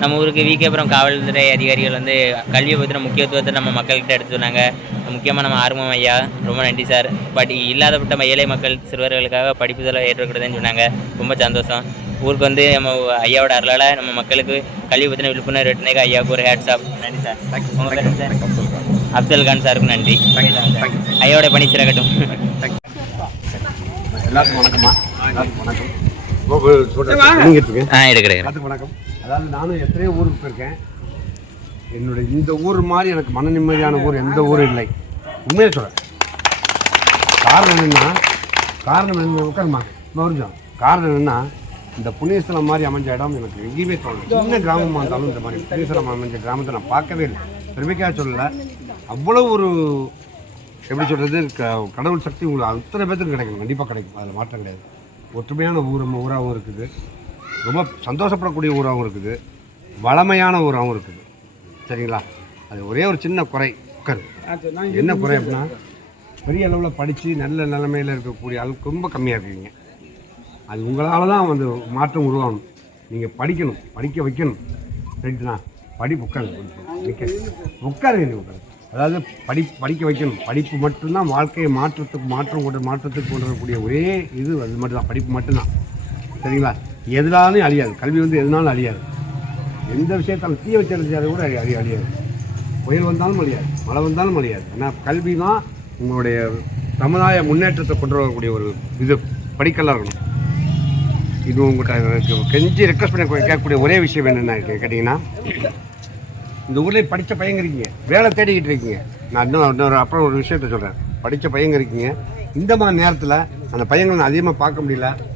நம்ம ஊருக்கு விகேபுரம் காவல்துறை அதிகாரிகள் வந்து கல்வியை பற்றின முக்கியத்துவத்தை நம்ம மக்கள்கிட்ட எடுத்து சொன்னாங்க. முக்கியமாக நம்ம ஆர்வம் ஐயா ரொம்ப நன்றி சார். பட் இல்லாதப்பட்ட ஏழை மக்கள் சிறுவர்களுக்காக படிப்பு செலவு ஏற்படுத்துன்னு சொன்னாங்க. ரொம்ப சந்தோஷம். ஊருக்கு வந்து நம்ம ஐயாவோட அருளால் நம்ம மக்களுக்கு கல்வி பற்றின விழிப்புணர்வு எட்டுனேக்கு ஐயாவுக்கு ஒரு ஹேட்ஸ் ஆஃப் நன்றி சார். அப்சல் கான் சாருக்கு நன்றி. ஐயாவோட பணி சிறக்கட்டும். எல்லாருக்கும் வணக்கம்மா. எல்லாருக்கும் வணக்கம். ஆ எடுக்கிறேன் வணக்கம். அதாவது நானும் எத்தனையோ ஊருக்கு போயிருக்கேன். என்னுடைய இந்த ஊர் மாதிரி எனக்கு மன நிம்மதியான ஊர் எந்த ஊரும் இல்லை. உண்மையை சொல்கிறேன் காரணம் என்னென்னா காரணம் என்ன உட்காருமா? மறுஞ்சோம் காரணம் என்னென்னா இந்த புண்ணியஸ்தலம் மாதிரி அமைஞ்ச இடம் எனக்கு எங்கேயுமே தோணும் சின்ன கிராமமாக இருந்தாலும் இந்த மாதிரி புண்ணியஸ்தலம் அமைஞ்ச கிராமத்தை நான் பார்க்கவே இல்லை. பெருமைக்காக சொல்லலை. அவ்வளோ ஒரு எப்படி சொல்கிறது கடவுள் சக்தி உங்களுக்கு அத்தனை பேத்துக்கு கிடைக்கும் கண்டிப்பாக கிடைக்கும். அதில் மாற்றம் கிடையாது. ஒற்றுமையான ஊர் நம்ம ஊராகவும் இருக்குது. ரொம்ப சந்தோஷப்படக்கூடிய ஊராகவும் இருக்குது. வளமையான ஊராகவும் இருக்குது. சரிங்களா? அது ஒரே ஒரு சின்ன குறை உட்காரு. என்ன குறை அப்படின்னா பெரிய அளவில் படித்து நல்ல நிலைமையில் இருக்கக்கூடிய அளவுக்கு ரொம்ப கம்மியாக இருக்கீங்க. அது உங்களால் தான் வந்து மாற்றம் உருவாகணும். நீங்கள் படிக்கணும் படிக்க வைக்கணும். ரைட்டுண்ணா படி உட்காருங்க. நிற்க உட்காருங்க நீ உட்காரு அதாவது படி படிக்க வைக்கணும். படிப்பு மட்டும்தான் வாழ்க்கையை மாற்றத்துக்கு மாற்றம் கொண்டு மாற்றத்துக்கு கொண்டு வரக்கூடிய ஒரே இது அது மட்டும்தான். படிப்பு மட்டும்தான். சரிங்களா? எதுனாலும் அழியாது. கல்வி வந்து எதுனாலும் அழியாது. எந்த விஷயத்தாலும் தீய வச்சிருந்தாலும் கூட அழி அழி- அழியாது. புயல் வந்தாலும் அழியாது. மழை வந்தாலும் அழியாது. ஏன்னா கல்வி தான் உங்களுடைய சமுதாய முன்னேற்றத்தை கொண்டு வரக்கூடிய ஒரு இது. படிக்கலாக இருக்கணும். இது உங்கள்கிட்ட எனக்கு கெஞ்சி ரெக்வஸ்ட் பண்ணி கேட்கக்கூடிய ஒரே விஷயம் என்னென்ன கேட்டிங்கன்னா இந்த ஊரில் படித்த பையங்க இருக்கீங்க. வேலை தேடிக்கிட்டு இருக்கீங்க. நான் இன்னும் இன்னொரு அப்புறம் ஒரு விஷயத்த சொல்கிறேன் படித்த பையங்க இருக்கீங்க. இந்த மாதிரி நேரத்தில் அந்த பையங்களை நான் அதிகமாக பார்க்க முடியல.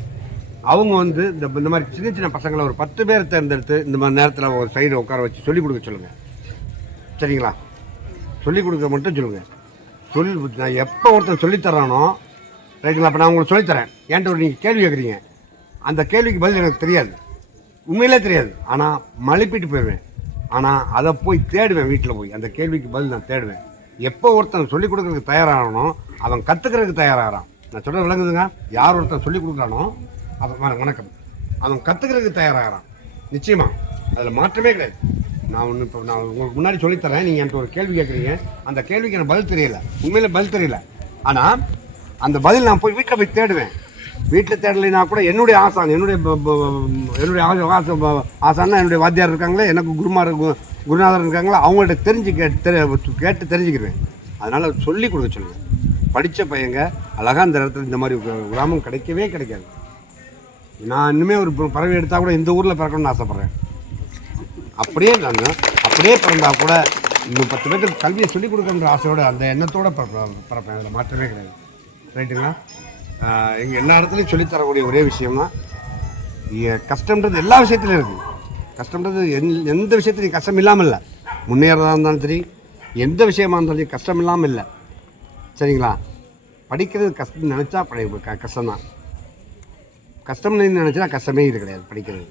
அவங்க வந்து இந்த இந்த மாதிரி சின்ன சின்ன பசங்களை ஒரு பத்து பேர் தேர்ந்தெடுத்து இந்த மாதிரி நேரத்தில் ஒரு சைடு உட்கார வச்சு சொல்லிக் கொடுக்க சொல்லுங்கள் சரிங்களா? சொல்லிக் கொடுக்க மட்டும் சொல்லுங்கள் சொல்லி நான் எப்போ ஒருத்தன் சொல்லித்தரானோ ரைட்டுங்களா? அப்போ நான் உங்களுக்கு சொல்லித்தரேன் ஏன்ட்டு ஒரு நீங்கள் கேள்வி கேட்குறீங்க அந்த கேள்விக்கு பதில் எனக்கு தெரியாது. உண்மையிலே தெரியாது. ஆனால் மழுப்பிட்டு போயிடுவேன். ஆனால் அதை போய் தேடுவேன் வீட்டில் போய். அந்த கேள்விக்கு பதில் நான் தேடுவேன். எப்போ ஒருத்தன் சொல்லிக் கொடுக்கறதுக்கு தயாராகணும் அவன் கற்றுக்கிறதுக்கு தயாராகிறான். நான் சொல்கிறது விளங்குதுங்க. யார் ஒருத்தன் சொல்லிக் கொடுக்குறானோ அவன் வணக்கம். அவன் கற்றுக்கிறதுக்கு தயாராகிறான். நிச்சயமாக அதில் மாற்றமே கிடையாது. நான் ஒன்று இப்போ நான் உங்களுக்கு முன்னாடி சொல்லித்தரேன். நீங்கள் என்கிட்ட ஒரு கேள்வி கேட்குறீங்க. அந்த கேள்விக்கு எனக்கு பதில் தெரியல. உண்மையில் பதில் தெரியல. ஆனால் அந்த பதில் நான் போய் வீட்டில் போய் தேடுவேன். வீட்டில் தேடலைனா கூட என்னுடைய ஆசான் என்னுடைய என்னுடைய ஆசை ஆசை ஆசான்னா என்னுடைய வாத்தியார் இருக்காங்களே எனக்கு குருமார் கு- குருநாதர் இருக்காங்களா அவங்கள்ட்ட தெரிஞ்சு கேட்டு கேட்டு தெரிஞ்சுக்கிடுவேன் அதனால் சொல்லி கொடுக்க சொல்லுவேன். படித்த பையங்க அழகாக அந்த இடத்துல இந்த மாதிரி கிராமம் கிடைக்கவே கிடைக்காது. நான் இன்னுமே ஒரு ப- பறவை எடுத்தால் கூட இந்த ஊரில் பிறக்கணும்னு ஆசைப்பட்றேன். அப்படியே நான் அப்படியே பிறந்தா கூட இன்னும் பத்து பேருக்கு கல்வியை சொல்லிக் கொடுக்கணுன்ற ஆசையோடு அந்த எண்ணத்தோடு பிறப்பேன் பிறப்பேன். அதில் மாற்றமே கிடையாது. ரைட்டுங்களா எங்கள் எல்லா இடத்துலையும் சொல்லித்தரக்கூடிய ஒரே விஷயம்னா இங்கே கஷ்டம்ன்றது எல்லா விஷயத்துலையும் இருக்குது கஷ்டம்ன்றது எந் எந்த விஷயத்துலையும் கஷ்டம் இல்லாமல் இல்லை முன்னேறதா இருந்தாலும் சரி எந்த விஷயமா இருந்தாலும் கஷ்டம் இல்லாமல் இல்லை சரிங்களா? படிக்கிறது கஷ்டம் நினச்சா படி கஷ்டம்தான். கஷ்டம்னு நினச்சினா கஷ்டமே இது கிடையாது படிக்கிறது.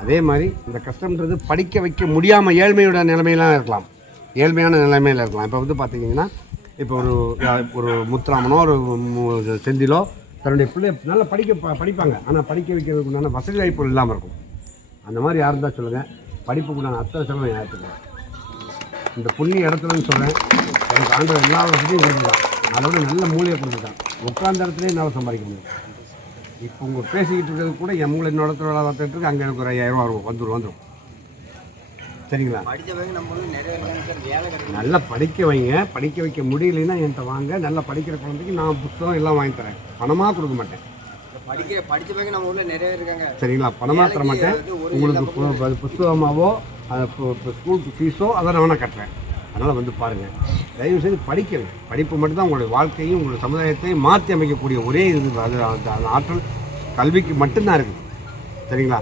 அதே மாதிரி இந்த கஷ்டம்ன்றது படிக்க வைக்க முடியாமல் ஏழ்மையோட நிலைமையெல்லாம் இருக்கலாம். ஏழ்மையான நிலைமையில் இருக்கலாம். இப்போ வந்து பார்த்தீங்கன்னா இப்போ ஒரு ஒரு முத்துராமனோ ஒரு செந்திலோ தன்னுடைய பிள்ளை நல்லா படிக்க ப- படிப்பாங்க. ஆனால் படிக்க வைக்கிறதுக்கு உண்டான வசதி வாய்ப்புகள் இல்லாமல் இருக்கும். அந்த மாதிரி யார் இருந்தால் சொல்லுங்கள் படிப்புக்கு உண்டான அத்தனை செலவு யாருக்கு இந்த புண்ணிய இடத்துலன்னு சொல்கிறேன் எனக்கு ஆண்டவர் எல்லா வசதியும் கொடுத்துருக்கான் அதோட நல்ல மூலியை கொடுத்துருக்கான் உட்கார்ந்த இடத்துலேயே என்னால் சம்பாதிக்க முடியும். இப்போ உங்கள் பேசிக்கிட்டு இருக்கிறது கூட என் மூளை இன்னொரு இடத்துல வேலை பார்த்துட்டு இருக்கு. அங்கே எனக்கு ஒரு ஐயாயிரம் வரும் வந்துடும் வந்துடும் சரிங்களா? நல்லா படிக்க வைங்க. படிக்க வைக்க முடியலைன்னா என்கிட்ட வாங்க. நல்லா படிக்கிற குழந்தைக்கு நான் புத்தகம் எல்லாம் வாங்கி தரேன். பணமாக கொடுக்க மாட்டேன். படிக்கிற படித்தவங்க நம்ம ஊர்ல நிறைய இருக்காங்க. சரிங்களா? பணமாக தர மாட்டேன். உங்களுக்கு புத்தகமாவோ ஸ்கூலுக்கு ஃபீஸோ அதை நான் வேணால் கட்டுறேன். அதனால் வந்து பாருங்கள் தயவு செய்து படிக்கணும். படிப்பு மட்டும்தான் உங்களுடைய வாழ்க்கையும் உங்களுடைய சமுதாயத்தையும் மாற்றி அமைக்கக்கூடிய ஒரே இது. அது அந்த ஆற்றல். கல்விக்கு மட்டும்தான் இருக்குது. சரிங்களா?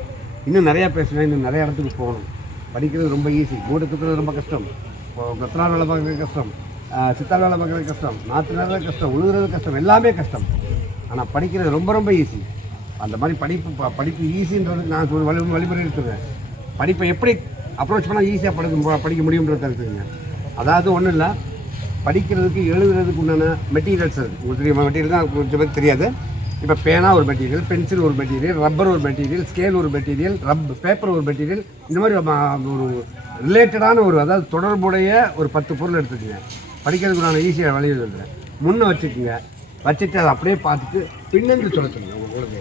இன்னும் நிறையா பேசுவேன் இன்னும் நிறைய இடத்துக்கு போகணும். படிக்கிறது ரொம்ப ஈஸி மூட்டை தூக்கிறது ரொம்ப கஷ்டம். இப்போ கத்தனார் வேலை பார்க்குறது கஷ்டம். ஆஹ் சித்தார் வேலை பார்க்குறது கஷ்டம். நாற்று நேரம் கஷ்டம். உழுகிறது கஷ்டம். எல்லாமே கஷ்டம். ஆனால் படிக்கிறது ரொம்ப ரொம்ப ஈஸி அந்த மாதிரி படிப்பு ப- படிப்பு ஈஸின்றதுக்கு நான் ஒரு வழி வழிமுறை இருக்கிறேன் படிப்பை எப்படி அப்ரோச் பண்ணால் ஈஸியாக படிக்க படிக்க முடியுன்றது இருக்குதுங்க அதாவது ஒன்றும் இல்லை. படிக்கிறதுக்கு எழுதுறதுக்கு உண்டான மெட்டீரியல்ஸ் இருக்குது உங்களுக்கு தெரியுமா? மெட்டீரியல் தான் கொஞ்சம் பேர் தெரியாது. இப்போ பேனா ஒரு மெட்டீரியல் பென்சில் ஒரு மெட்டீரியல் ரப்பர் ஒரு மெட்டீரியல் ஸ்கேல் ஒரு மெட்டீரியல் ரப் பேப்பர் ஒரு மெட்டீரியல் இந்த மாதிரி ஒரு ரிலேட்டடான ஒரு அதாவது தொடர்புடைய ஒரு பத்து பொருள் எடுத்துக்கோங்க. படிக்கிறதுக்கு நான் ஈஸியாக வழி சொல்கிறேன் முன்னே வச்சுக்கோங்க. வச்சுட்டு அதை அப்படியே பார்த்துட்டு பின்னந்து சொல்ல சொல்லுங்க உங்களுக்கு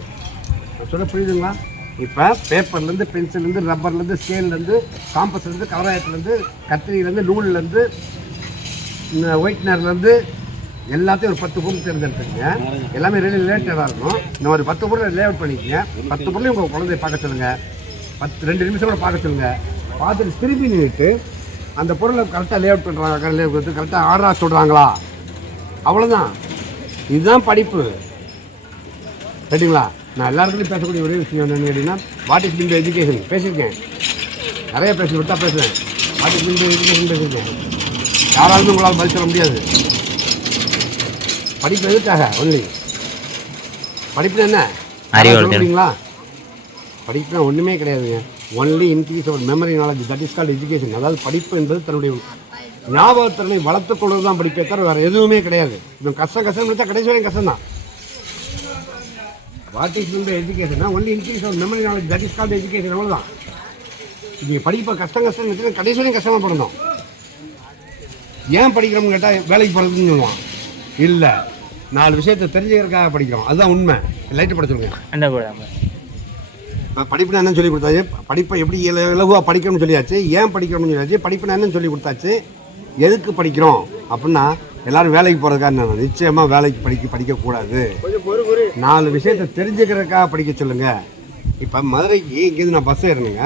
நான் சொல்ல புரியுதுங்களா? இப்போ பேப்பர்லேருந்து பென்சிலேருந்து ரப்பர்லேருந்து ஸ்கேல்லேருந்து காம்பஸ்லேருந்து கவராயத்துலேருந்து கத்திரிலேருந்து நூல்லேருந்து இந்த ஒயிட்னர்லேருந்து எல்லாத்தையும் ஒரு பத்து பொருள் தேர்ந்தெடுத்துக்கங்க. எல்லாமே ரெடி ரிலேட்டடாக இருக்கும் இந்த மாதிரி பத்து பொருளை லே அவுட் பண்ணிக்கங்க பத்து பொருளையும் உங்கள் குழந்தைய பார்க்க சொல்லுங்க. பத்து ரெண்டு நிமிஷம் கூட பார்க்க சொல்லுங்க. பார்த்துட்டு திருப்பி நின்றுட்டு அந்த பொருளை கரெக்டாக லே அவுட் பண்ணுறாங்க லே அவுட் கரெக்டாக ஆர்டராக சொல்கிறாங்களா அவ்வளோதான் இதுதான் படிப்பு. சரிங்களா? நான் எல்லாருக்கும் பேசக்கூடிய ஒரே விஷயம் என்னென்னு கேட்டிங்கன்னா வாட் இஸ் பின் எஜுகேஷன் பேசியிருக்கேன். நிறைய பேசி விட்டா பேசுவேன். வாட் இஸ் பின் எஜுகேஷன் பேசியிருக்கேன். யாராலுமே உங்களால் பதில் சொல்ல முடியாது. படிப்பு எதுக்காக ஒன்லி படிப்பு என்ன? அறிவு சொல்ல வளர்த்தல். முடியுங்களா படிப்புனா ஒன்றுமே கிடையாதுங்க. Only increase our memory knowledge that is called education அதாவது படிப்பு என்பது தன்னுடைய ஞாபகத்திறனை வளர்த்துக் கொள்வது தான் படிப்பே தவிர வேறு எதுவுமே கிடையாது. இது கஷ்டம் கஷ்டம் நினைச்சா கடைசி வரையும் கஷ்டம் தான். வாட் இஸ் இந்த education only increase our memory knowledge that is called education அவ்வளோதான் நீங்கள் படிப்பை கஷ்டம் கஷ்டம் நினைச்சா கடைசி வரையும் கஷ்டமாக பண்ணணும் ஏன் படிக்கிறோம்னு கேட்டால் வேலைக்கு போகிறதுன்னு சொல்லுவான். இல்லை. நாலு விஷயத்தை தெரிஞ்சுக்கிறதுக்காக படிக்கிறோம். அதுதான் உண்மை. லைட்டு பட சொல்லுங்க அந்த போடாம இப்போ படிப்புனா என்னன்னு சொல்லி கொடுத்தாச்சு? படிப்பை எப்படி இல இலகுவாக படிக்கணும்னு சொல்லியாச்சு? ஏன் படிக்கணும்னு சொல்லியாச்சு? படிப்புனா என்னன்னு சொல்லி கொடுத்தாச்சு? எதுக்கு படிக்கிறோம்? அப்படின்னா எல்லாரும் வேலைக்கு போகிறதுக்காக நிச்சயமாக வேலைக்கு படிக்க படிக்கக்கூடாது. நாலு விஷயத்தை தெரிஞ்சுக்கிறதுக்காக படிக்க சொல்லுங்க. இப்போ மதுரைக்கு இங்கேருந்து நான் பஸ் ஏறணுங்க.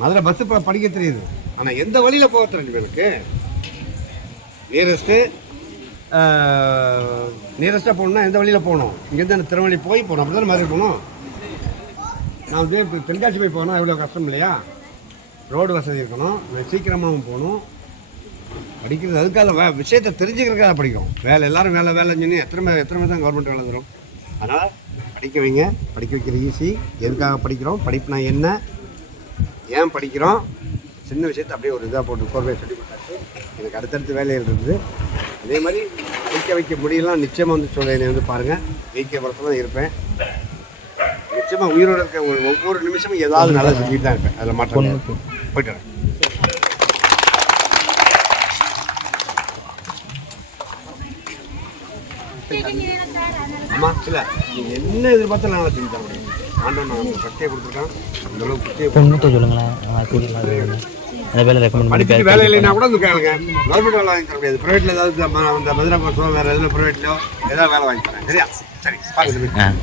மதுரை பஸ் இப்போ படிக்க தெரியுது. ஆனால் எந்த வழியில் போக தெரியும் எனக்கு நியரஸ்ட்டு நியரஸ்ட்டாக போகணுன்னா எந்த வழியில் போகணும்? இங்கேருந்து அந்த திருவள்ளி போய் போகணும். அப்படி தானே மாதிரி போகணும்? நான் வந்து இப்போ தென்காசி போய் போனால் எவ்வளோ கஷ்டம் இல்லையா? ரோடு வசதி இருக்கணும். சீக்கிரமாகவும் போகணும். படிக்கிறது அதுக்காக வே விஷயத்தை தெரிஞ்சுக்கிறதுக்காக படிக்கும். வேலை எல்லோரும் வேலை வேலை சொல்லி எத்தனை பேர் எத்தனை பேர் தான் கவர்மெண்ட் வேலை தரும். அதனால் படிக்க வைங்க. படிக்க வைக்கிற ஈஸி எதுக்காக படிக்கிறோம்? படிப்புனா என்ன? ஏன் படிக்கிறோம்? சின்ன விஷயத்தை அப்படியே ஒரு இதாக போட்டு கோர்வையை சொல்லி கொடுத்தாச்சு. எனக்கு அடுத்தடுத்து வேலைகள் இருக்குது அதே மாதிரி படிக்க வைக்க முடியலாம் நிச்சயமாக வந்து சொல்ல என்னை வந்து பாருங்கள் ஜெயிக்க வரத்துல தான் இருப்பேன். நிச்சயமாக உயிரோட இருக்க ஒரு ஒவ்வொரு நிமிஷமும் ஏதாவது நல்லா செஞ்சுட்டு தான் இருப்பேன். அதில் மாற்றம். போயிட்டு ஆமா இல்ல நீங்க என்ன எதிர்பார்த்தாலும் நாங்கள் செஞ்சு தர முடியும் ஆண்டவன் நான் பட்டியை கொடுத்துருக்கான். அந்த அளவுக்கு பட்டியை இப்போ இன்னும் சொல்லுங்களேன். அந்த வேலை ரெக்கமெண்ட் பண்ணி வேலை இல்லைன்னா கூட வந்து கேளுங்க. கவர்மெண்ட் வேலை வாங்கி தர முடியாது ப்ரைவேட்ல ஏதாவது இந்த மதுரை பஸ்ஸோ வேற எதுவும் ப்ரைவேட்லையோ ஏதாவது வேலை வாங்கி தரேன். சரியா? சரி சார்.